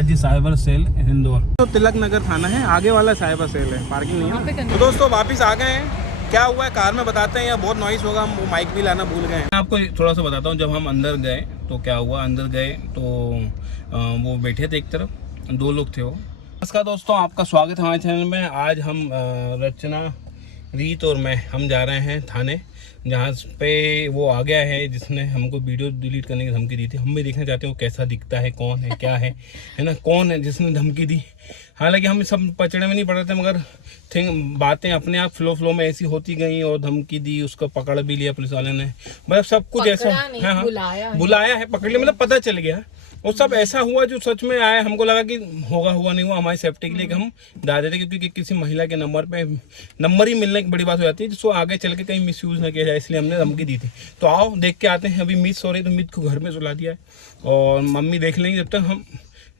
राज्य cyber cell Indore. तो तिलक नगर थाना है, आगे वाला साइबर सेल है, पार्किंग नहीं है। तो दोस्तों वापस आ गए हैं, क्या हुआ है कार में बताते हैं, या बहुत नॉइस होगा, हम वो माइक भी लाना भूल गए हैं। मैं आपको थोड़ा सा बताता हूँ, जब हम अंदर गए तो क्या हुआ, अंदर गए तो वो बैठे थे एक तरफ, 2 लोग थे वो। नमस्कार दोस्तों, आपका स्वागत है हमारे चैनल में। आज हम रचना, रीत और मैं हम जा रहे हैं थाने, जहाँ पे वो आ गया है जिसने हमको वीडियो डिलीट करने की धमकी दी थी। हम भी देखना चाहते हैं वो कैसा दिखता है, कौन है, क्या है ना, कौन है जिसने धमकी दी। हालांकि हम सब पचड़े में नहीं पड़ रहे थे, मगर बातें अपने आप फ्लो में ऐसी होती गई और धमकी दी, उसको पकड़ भी लिया पुलिस वाले ने। मतलब सब कुछ ऐसा, हाँ बुलाया है, पकड़ लिया, मतलब पता चल गया। और सब ऐसा हुआ जो सच में आया। हमको लगा कि होगा, हुआ नहीं हुआ, हमारी सेफ्टी के लिए कि हम डाल देते, क्योंकि किसी महिला के नंबर ही मिलने की बड़ी बात हो जाती है, जिसको आगे चल के कहीं मिसयूज ना किया जाए, इसलिए हमने धमकी दी थी। तो आओ देख के आते हैं। अभी मिस हो रही तो मिस को घर में सुला दिया है और मम्मी देख लेंगे, जब तक हम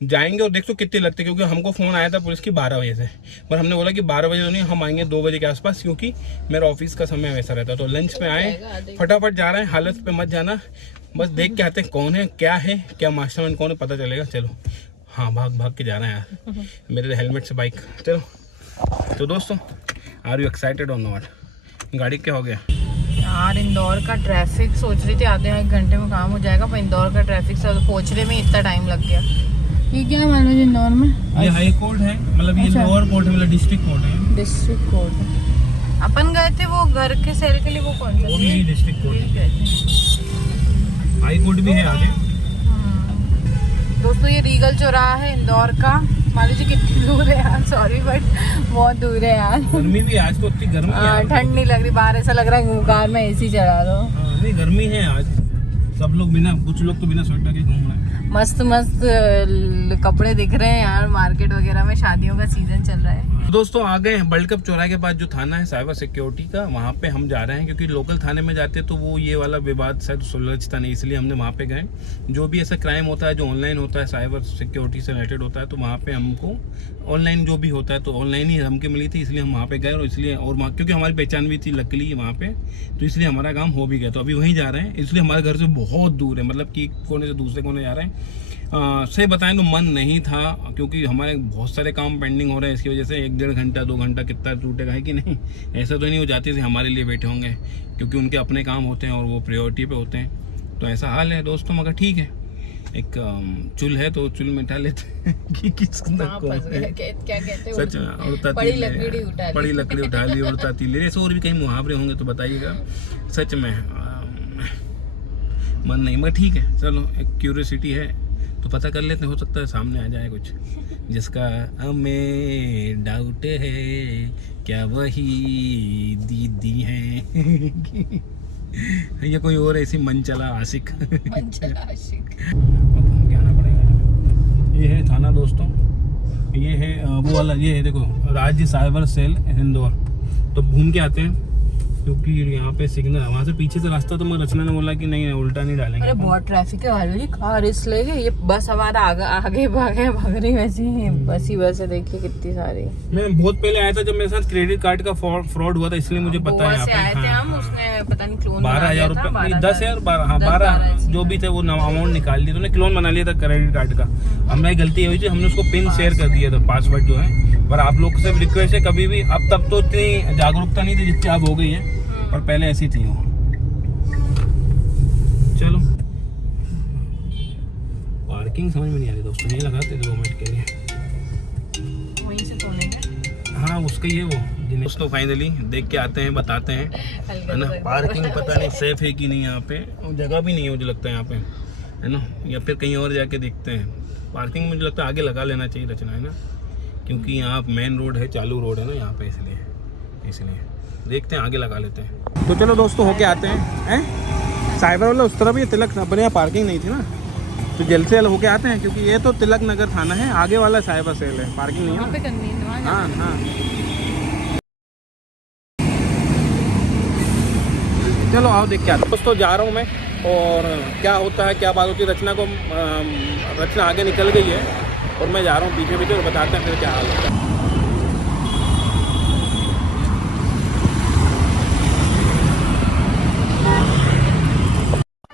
जाएंगे। और देख तो कितने लगते, क्योंकि हमको फ़ोन आया था पुलिस की 12 बजे से, पर हमने बोला कि 12 बजे तो नहीं, हम आएंगे 2 बजे के आसपास, क्योंकि मेरा ऑफिस का समय वैसा रहता है। तो लंच में आए, फटाफट जा रहे हैं, हालत पे मत जाना, बस देख के आते हैं कौन है, क्या मास्टरमाइंड कौन है, पता चलेगा। चलो, हाँ भाग के जा रहे हैं यार, मेरे हेलमेट से बाइक। चलो तो दोस्तों, आर यू एक्साइटेड और नॉट? गाड़ी क्या हो गया यार? इंदौर का ट्रैफिक, सोच रही थी आधे 1 घंटे में काम हो जाएगा, पर इंदौर का ट्रैफिक से पहुंचने में इतना टाइम लग गया। ये क्या मानो इंदौर में? ये हाई कोर्ट है, मतलब ये लोअर कोर्ट है, मतलब डिस्ट्रिक्ट कोर्ट है। डिस्ट्रिक्ट कोर्ट है। अपन गए थे वो घर के सेल के लिए, वो कौन सा? वो भी डिस्ट्रिक्ट कोर्ट है, हाई कोर्ट भी है आगे। दोस्तों ये रीगल चौराहा है इंदौर का। मान लीजिए कितनी दूर है यार, सॉरी बट बहुत दूर है यार। गर्मी भी आज तो इतनी गर्मी है, ठंड नहीं लग रही, बाहर ऐसा लग रहा है कार में एसी चला दो। नहीं गर्मी है आज, सब लोग बिना, कुछ लोग तो बिना स्वेटर के घूम रहे हैं। मस्त कपड़े दिख रहे हैं यार, मार्केट वगैरह में शादियों का सीजन चल रहा है। दोस्तों आ गए हैं वर्ल्ड कप चौराहे के बाद जो थाना है साइबर सिक्योरिटी का, वहाँ पे हम जा रहे हैं, क्योंकि लोकल थाने में जाते तो वो ये वाला विवाद शायद सुलझता नहीं, इसलिए हमने वहाँ पे गए। जो भी ऐसा क्राइम होता है जो ऑनलाइन होता है, साइबर सिक्योरिटी से रिलेटेड होता है, तो वहाँ पे हमको ऑनलाइन जो भी होता है तो ऑनलाइन ही धमकी मिली थी, इसलिए हम वहाँ पे गए। और इसलिए और वहाँ क्योंकि हमारी पहचान भी थी लकीली वहाँ पे, तो इसलिए हमारा काम हो भी गया। तो अभी वहीं जा रहे हैं, इसलिए हमारे घर से बहुत दूर है, मतलब कि कोने से दूसरे कोने जा रहे हैं। सही बताएं तो मन नहीं था, क्योंकि हमारे बहुत सारे काम पेंडिंग हो रहे हैं, इसकी वजह से 1-1.5 घंटा 2 घंटा कितना टूटेगा, है कि नहीं? ऐसा तो नहीं हो जाती से हमारे लिए बैठे होंगे, क्योंकि उनके अपने काम होते हैं और वो प्रायोरिटी पे होते हैं। तो ऐसा हाल है दोस्तों, मगर ठीक है, एक चुल है तो चुल मिटा लेते हैं कि किस क्या कहते हैं, सच में उड़ता पड़ी लकड़ी उठा ली, उड़ता तीर। ऐसे और भी कहीं मुहावरे होंगे तो बताइएगा। सच में मन नहीं, मगर ठीक है, चलो एक क्यूरियोसिटी है तो पता कर लेते, हो सकता है सामने आ जाए कुछ जिसका हमें डाउट है, क्या वही दीदी है या कोई और ऐसी मनचला आशिक। आना पड़ेगा। ये है थाना दोस्तों, ये है वो वाला, ये है देखो, राज्य साइबर सेल इंदौर। तो घूम के आते हैं, क्योंकि यहाँ पे सिग्नल है, वहाँ से पीछे से रास्ता, तो मगर रचना ने बोला कि नहीं उल्टा नहीं डालेंगे। अरे बहुत ट्रैफिक है भाई, कार इसलिए ये बस हमारा आगे भाग रही वैसे ही बस है, देखिए कितनी सारी। मैं बहुत पहले आया था जब मेरे साथ क्रेडिट कार्ड का फ्रॉड हुआ था, इसलिए मुझे पता है। आए थे हम, उसने पता नहीं क्लोन 12,000 रुपये, 10,000, 12 जो भी थे वो अमाउंट निकाल लिया, तो उन्होंने क्लोन बना लिया था क्रेडिट कार्ड का। हमारी गलती हुई थी, हमने उसको पिन शेयर कर दिया था, पासवर्ड जो है। पर आप लोग से रिक्वेस्ट है, कभी भी, अब तब तो इतनी जागरूकता नहीं थी जितनी अब हो गई है, पर पहले ऐसी थी वो। चलो, पार्किंग समझ में नहीं आ रही दोस्तों, नहीं लगाते 2 मिनट के लिए, वहीं से तोड़ेंगे। हाँ उसका ही है वो। दोस्तों फाइनली देख के आते हैं, बताते हैं, है ना। पार्किंग पता नहीं सेफ है कि नहीं, यहाँ पे जगह भी नहीं है मुझे लगता है यहाँ पे, है ना, या फिर कहीं और जाके देखते हैं। पार्किंग मुझे लगता है आगे लगा लेना चाहिए रचना, है ना, क्योंकि यहाँ मेन रोड है, चालू रोड है ना यहाँ पे, इसलिए देखते हैं, आगे लगा लेते हैं। तो चलो दोस्तों होके आते हैं, साइबर वाला उस तरफ, ये तिलक, अपने यहाँ पार्किंग नहीं थी ना, तो जल्द से जल्द होके आते हैं, क्योंकि ये तो तिलक नगर थाना है, आगे वाला साइबर सेल है, पार्किंग नहीं है। हाँ चलो आओ देख के आते हैं। दोस्तों जा रहा हूँ मैं, और क्या होता है, क्या बात होती है। रचना आगे निकल गई है और मैं जा रहा हूँ पीछे, और बताते हैं फिर क्या हाल होता है।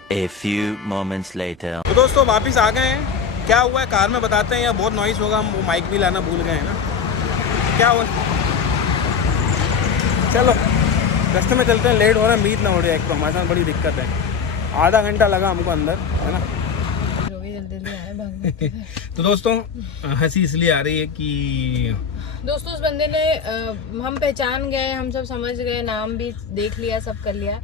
A few moments later. तो दोस्तों वापस आ गए हैं, क्या हुआ है कार में बताते हैं, या बहुत नॉइस होगा, हम वो माइक भी लाना भूल गए हैं ना। क्या हुआ, चलो रास्ते में चलते हैं, लेट हो रहा है, मीट ना हो रहा है, एक तो हमारे साथ बड़ी दिक्कत है। आधा घंटा लगा हमको अंदर, है ना। तो दोस्तों हंसी इसलिए आ रही है कि दोस्तों उस बंदे ने हम पहचान गए, हम सब समझ गए, नाम भी देख लिया, सब कर लिया,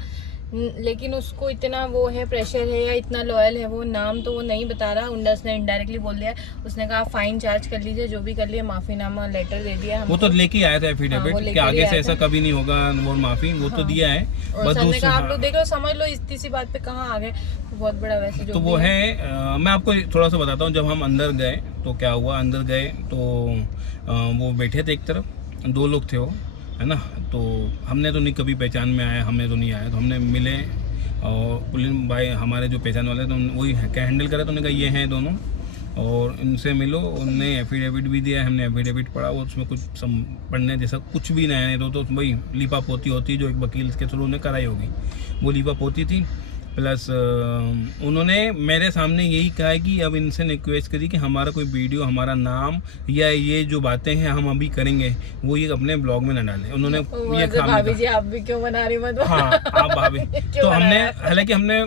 लेकिन उसको इतना वो है, प्रेशर है या इतना लॉयल है, वो नाम तो वो नहीं बता रहा। उंडस ने इनडायरेक्टली बोल दिया, उसने कहा फाइन चार्ज कर लीजिए, जो भी कर लिए, माफीनामा लेटर दे दिया। वो तो लेके आया था एफिडेविट कि आगे से ऐसा कभी नहीं होगा, वो माफी वो तो दिया है। और सर ने कहा आप लोग देख लो, समझ लो, इतनी सी बात पे कहाँ आ गए, बहुत बड़ा वैसे जो तो वो है। मैं आपको थोड़ा सा बताता हूँ, जब हम अंदर गए तो क्या हुआ, अंदर गए तो वो बैठे थे एक तरफ, 2 लोग थे वो, है ना। तो हमने तो नहीं कभी पहचान में आया, हमें तो नहीं आया, तो हमने मिले और पुलिस भाई हमारे जो पहचान वाले थे वही क्या हैंडल करे, तो उन्होंने कहा ये हैं दोनों, और इनसे मिलो। उनने एफिडेविट भी दिया, हमने एफिडेविट पढ़ा, वो उसमें कुछ पढ़ने जैसा कुछ भी नहीं है, तो वही लीपा पोती होती जो एक वकील के थ्रू उन्हें कराई होगी, वो लीपा पोती थी। प्लस उन्होंने मेरे सामने यही कहा है कि अब इनसे रिक्वेस्ट करी कि हमारा कोई वीडियो, हमारा नाम या ये जो बातें हैं हम अभी करेंगे वो ये अपने ब्लॉग में न डालें। उन्होंने ये भाभी जी आप भी क्यों बना रही मत, हाँ आप भाभी तो हमने, हालांकि हमने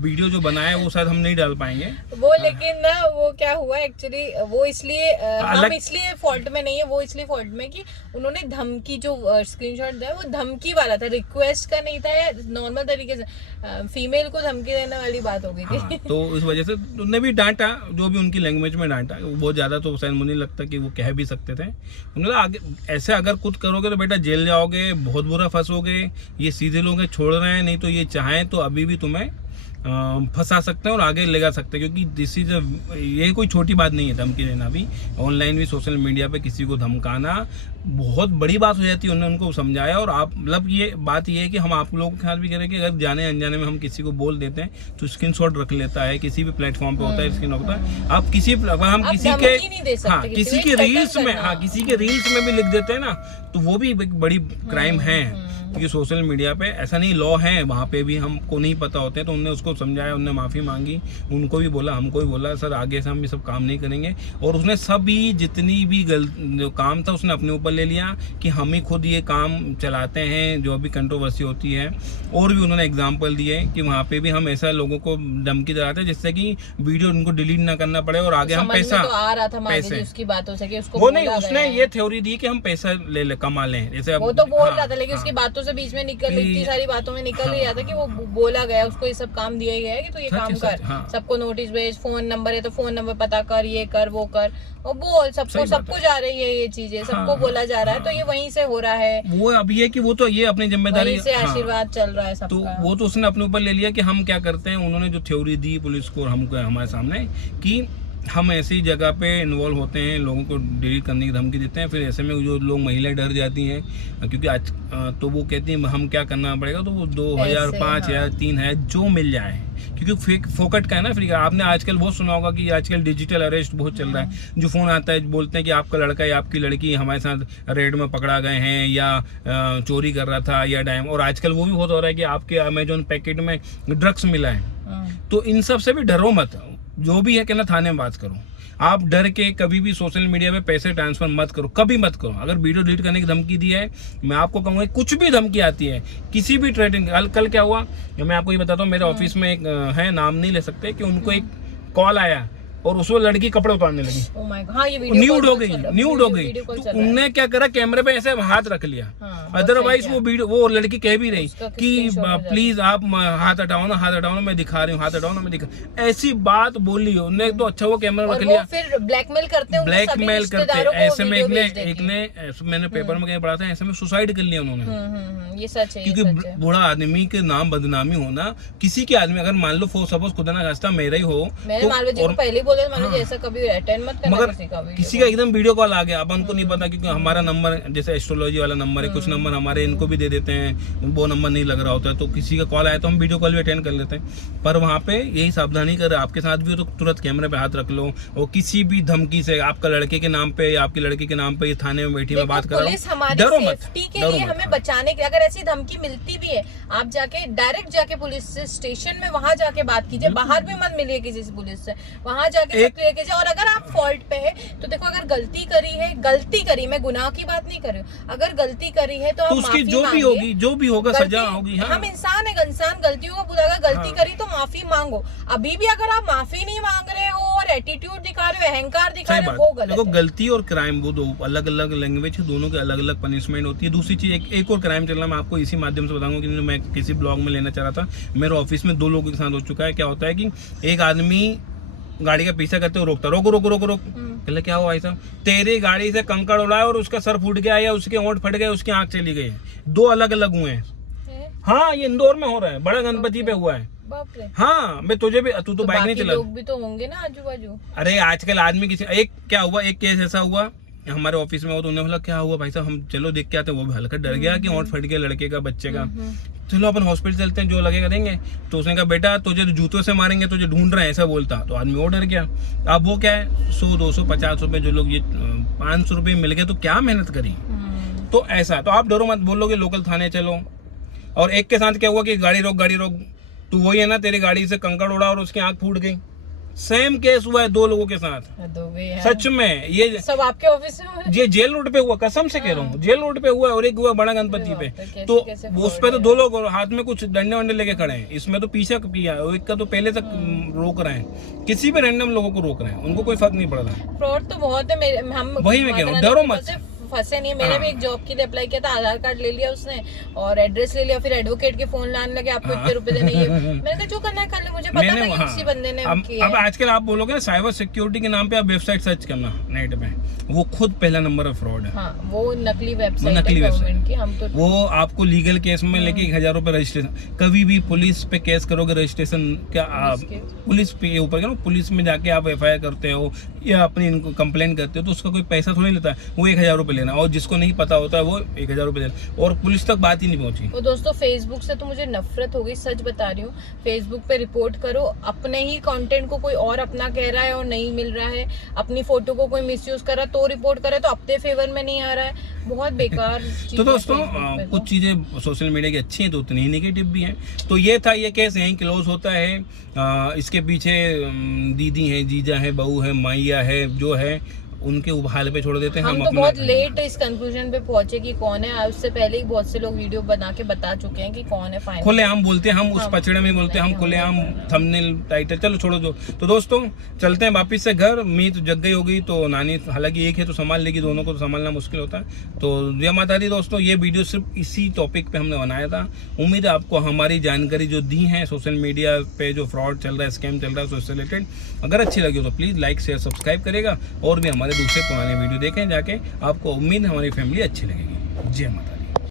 वीडियो जो बनाया है वो शायद हम नहीं डाल पाएंगे वो, लेकिन ना वो क्या हुआ एक्चुअली, वो इसलिए हम इसलिए फॉल्ट में नहीं है, वो इसलिए फॉल्ट में कि उन्होंने धमकी जो स्क्रीनशॉट दिया वो धमकी वाला था, रिक्वेस्ट का नहीं था, या नॉर्मल तरीके से फीमेल को धमकी देने वाली बात हो गई थी। हाँ, तो इस वजह से उन्होंने भी डांटा, जो भी उनकी लैंग्वेज में डांटा, बहुत ज़्यादा तो शायद मुझे नहीं लगता कि वो कह भी सकते थे। उन्होंने आगे ऐसे अगर कुछ करोगे तो बेटा जेल जाओगे, बहुत बुरा फंसोगे, ये सीधे लोग छोड़ रहे हैं, नहीं तो ये चाहें तो अभी भी तुम्हें फंसा सकते हैं और आगे ले जा सकते हैं, क्योंकि दिस इज ये कोई छोटी बात नहीं है धमकी देना भी, ऑनलाइन भी, सोशल मीडिया पे किसी को धमकाना बहुत बड़ी बात हो जाती है। उन्होंने उनको समझाया, और आप मतलब ये बात ये है कि हम आप लोगों के साथ भी करें कि अगर जाने अनजाने में हम किसी को बोल देते हैं तो स्क्रीनशॉट रख लेता है, किसी भी प्लेटफॉर्म पे होता है स्क्रीन होता है, आप किसी हम किसी के हाँ किसी के रील्स में, हाँ किसी के रील्स में भी लिख देते हैं ना, तो वो भी एक बड़ी क्राइम है। क्योंकि सोशल मीडिया पे ऐसा नहीं, लॉ है, वहाँ पे भी हमको नहीं पता होते हैं। तो उन्होंने उसको समझाया, उन्होंने माफ़ी मांगी, उनको भी बोला, हमको भी बोला सर आगे से हम ये सब काम नहीं करेंगे। और उसने सभी जितनी भी जो काम था उसने अपने ऊपर ले लिया कि हम ही खुद ये काम चलाते हैं, जो भी कंट्रोवर्सी होती है। और भी उन्होंने एग्जाम्पल दिए कि वहाँ पे भी हम ऐसा लोगों को धमकी दिलाते हैं जिससे कि वीडियो उनको डिलीट ना करना पड़े और आगे हम पैसा तो आ रहा था पैसे उसकी बातों से कि उसको वो नहीं, उसने ये थ्योरी दी कि हम पैसा ले कमा लें, जैसे वो तो बोल रहा था, लेकिन उसकी बातों से बीच में निकल, इतनी सारी बातों में निकल ही जाता कि वो बोला गया, उसको ये सब काम दिया गया है कि तू ये काम कर, सबको नोटिस भेज, फोन नंबर है तो फोन नंबर पता कर, ये कर वो कर, और बोल, सबको जा रही है ये चीजें, सबको बोला जा रहा है, तो ये वहीं से हो रहा है। वो अब ये कि वो तो ये अपनी जिम्मेदारी से आशीर्वाद चल रहा है सबका, तो वो तो उसने अपने ऊपर ले लिया कि हम क्या करते हैं। उन्होंने जो थ्योरी दी पुलिस को हमको हमारे सामने कि हम ऐसी जगह पे इन्वॉल्व होते हैं, लोगों को डिलीट करने की धमकी देते हैं, फिर ऐसे में जो लोग महिलाएं डर जाती हैं, क्योंकि आज तो वो कहती हैं हम क्या करना पड़ेगा, तो वो 2000 5000 3000 जो मिल जाए, क्योंकि फोकट का है ना। फिर आपने आजकल बहुत सुना होगा कि आजकल डिजिटल अरेस्ट बहुत चल रहा है, जो फोन आता है बोलते हैं कि आपका लड़का या आपकी लड़की हमारे साथ रेड में पकड़ा गए हैं, या चोरी कर रहा था, या डायम, और आजकल वो भी बहुत हो रहा है कि आपके अमेजोन पैकेट में ड्रग्स मिला है। तो इन सब से भी डरो मत, जो भी है कहना थाने में बात करो। आप डर के कभी भी सोशल मीडिया में पैसे ट्रांसफर मत करो, कभी मत करो। अगर वीडियो डिलीट करने की धमकी दी है, मैं आपको कहूँगा कुछ भी धमकी आती है किसी भी ट्रेडिंग, कल क्या हुआ मैं आपको ये बताता हूँ। मेरे ऑफिस में एक है, नाम नहीं ले सकते, कि उनको एक कॉल आया और उसमें लड़की कपड़े उतारने लगी, न्यूड हो गई। तो उनने क्या करा, कैमरे पे ऐसे हाथ रख लिया, अदरवाइज वो लड़की कह भी रही कि प्लीज आप हाथ हटाओ ना, मैं दिखा रही हूँ, हाथ हटाओ ना, मैं दिखा, ऐसी बात बोली उन्होंने। तो अच्छा वो कैमरा रख लिया, फिर ब्लैकमेल करते ऐसे में एक ने मैंने पेपर में कहीं पढ़ा था, ऐसे में सुसाइड कर लिया उन्होंने। ये सच है, क्योंकि बूढ़ा आदमी के नाम बदनामी होना, किसी के आदमी, अगर मान लो सपोज खुदा ना खास्ता मेरा ही हो, पहले बोले मैंने जैसा कभी अटेंड मत करना किसी का एकदम वीडियो कॉल आ गया, अब उनको नहीं पता, क्योंकि हमारा नंबर जैसे एस्ट्रोलॉजी वाला नंबर है, कुछ नंबर हमारे इनको भी दे देते हैं, वो नंबर नहीं लग रहा होता है, तो किसी का कॉल आया तो हम वीडियो कॉल भी अटेंड कर लेते हैं। पर वहाँ पे यही सावधानी कर, आपके साथ भी हो तो तुरंत कैमरे पे हाथ रख लो, और किसी भी धमकी से आपका लड़के के नाम पे या आपकी लड़की के नाम पे थाने में बैठी मैं बात कर रहा हूँ, डरो मत। सेफ्टी के लिए हमें बचाने के, अगर ऐसी धमकी मिलती भी है, आप डायरेक्ट जाके पुलिस स्टेशन में वहां जाके बात कीजिए, बाहर भी मत मिलिए किसी से, पुलिस से वहां जाके सब लेके जाए। और अगर आप फॉल्ट पे है तो देखो, अगर गलती करी, मैं गुनाह की बात नहीं कर रही हूँ, अगर गलती करी है तो आप उसकी जो भी होगी, जो भी होगा सजा होगी। हाँ। हम इंसान है, इंसान गलतियों को भुलाएगा। गलती करी तो माफी मांगो। अभी भी अगर आप माफी नहीं मांग रहे हो और एटीट्यूड दिखा रहे हो, अहंकार दिखा रहे हो, वो गलत है। गलती और क्राइम वो दो अलग अलग लैंग्वेज है, दोनों के अलग अलग पनिशमेंट होती है। दूसरी चीज, एक और क्राइम चल रहा है, मैं आपको इसी माध्यम से बताऊंगा कि मैं किसी ब्लॉग में लेना चाह रहा था। मेरे ऑफिस में 2 लोगों के साथ हो चुका है। क्या होता है कि एक आदमी गाड़ी का पीछा करते हुए रोकता, रोको रोको रोको रोको, पहले क्या हुआ भाई साहब, तेरी गाड़ी से कंकड़ उड़ा और उसका सर फूट गया या उसके होंठ फट गए, उसकी आंख चली गई। 2 अलग अलग हुए हैं। हाँ, ये इंदौर में हो रहा है, बड़ा गणपति पे हुआ है। बाप रे। हाँ, मैं तुझे भी, तू तो बाइक नहीं चला। लोग भी तो होंगे ना आजू बाजू। अरे आजकल आदमी किसी, एक क्या हुआ, एक केस ऐसा हुआ हमारे ऑफिस में, वो तो उन्होंने बोला क्या हुआ भाई साहब, हम चलो देख के आते हैं। वो भी हल्का डर गया कि होंठ फट गया लड़के का, बच्चे का। चलो अपन हॉस्पिटल चलते हैं, जो लगेगा देंगे। तो उसने कहा बेटा तुझे तो जूतों से मारेंगे, तुझे ढूंढ रहे हैं, ऐसा बोलता। तो आदमी और डर गया। अब वो क्या है, 100 200 50 रुपए जो लोग, ये 500 रुपये मिल गए तो क्या मेहनत करी। तो ऐसा, तो आप डरो मत, बोलोगे लोकल थाने चलो। और एक के साथ क्या हुआ कि गाड़ी रोक, तू वही है ना, तेरी गाड़ी से कंकड़ उड़ा और उसकी आंख फूट गई। सेम केस हुआ है 2 लोगों के साथ, सच में। ये सब आपके ऑफिस में? ये जेल रोड पे हुआ, कसम से कह रहा हूँ, जेल रोड पे हुआ। और एक हुआ बड़ा गणपति पे। तो उस पे तो 2 लोग और हाथ में कुछ डंडे वंडे लेके खड़े हैं। इसमें तो पीछे पिया, एक का तो पहले तक रोक रहे हैं। किसी भी रैंडम लोगों को रोक रहे हैं, उनको कोई फर्क नहीं पड़ रहा। फ्रॉड तो बहुत है। हम वही मैं कह रहा हूँ, डरो मत, फंसे नहीं। मैंने भी एक जॉब के लिए अप्लाई किया था, आधार कार्ड ले लिया उसने और एड्रेस ले लिया, फिर एडवोकेट के फोन लाने लगे, आपको इतने रुपए देने। मैंने कहा जो करना है कर ले, मुझे पता था कि उसी बंदे ने किया। अब आजकल आप बोलोगे ना साइबर सिक्योरिटी के नाम पे आप वेबसाइट सर्च करना नेट पे, वो खुद पहला नंबर है फ्रॉड है। हाँ, वो नकली वेबसाइट है गवर्नमेंट की। हम तो वो आपको लीगल केस में लेके 1000 रुपए रजिस्ट्रेशन। कभी भी पुलिस पे केस करोगे, रजिस्ट्रेशन क्या पुलिस पे ऊपर क्या, पुलिस में जाके आप FIR करते हो या अपनी इनको कंप्लेन करते हो, तो उसका कोई पैसा थोड़ी लेता है। वो 1000 रुपए लेना, और जिसको नहीं पता होता है वो 1000 रुपए देना, और पुलिस तक बात ही नहीं पहुंची। तो दोस्तों, फेसबुक से तो मुझे नफरत हो गई, सच बता रही हूँ। फेसबुक पे रिपोर्ट करो, अपने ही कंटेंट को कोई और अपना कह रहा है और नहीं मिल रहा है, अपनी फोटो को कोई मिसयूज कर रहा है तो रिपोर्ट करे, तो अपने फेवर में नहीं आ रहा है। बहुत बेकार तो दोस्तों, कुछ चीजें सोशल मीडिया की अच्छी हैं तो उतनी ही नेगेटिव भी हैं। तो ये था, ये केस यहीं क्लोज होता है। इसके पीछे दीदी है, जीजा है, बहू है, माइया है, जो है उनके उबाल पे छोड़ देते हैं। हम तो बहुत लेट इस कंक्लूजन पे पहुंचे कि कौन है। उससे पहले ही बहुत से लोग वीडियो बना के बता चुके हैं कि कौन है फाइनल। खुलेआम बोलते हैं हम, उस पचड़े में बोलते हैं हम, खुलेआम थंबनेल टाइटल, चलो छोड़ो दो। तो दोस्तों चलते हैं वापिस से घर। मीत जग गई होगी तो नानी हालांकि एक है तो संभाल लेगी, दोनों को तो संभालना मुश्किल होता है। तो जय माता दी दोस्तों, ये वीडियो सिर्फ इसी टॉपिक पे हमने बनाया था। उम्मीद है आपको हमारी जानकारी जो दी है सोशल मीडिया पे जो फ्रॉड चल रहा है, स्कैम चल रहा है उससे रिलेटेड, अगर अच्छी लगी हो तो प्लीज़ लाइक शेयर सब्सक्राइब करेगा। और भी हमारे दूसरे पुराने वीडियो देखें जाके, आपको उम्मीद है हमारी फैमिली अच्छी लगेगी। जय माता।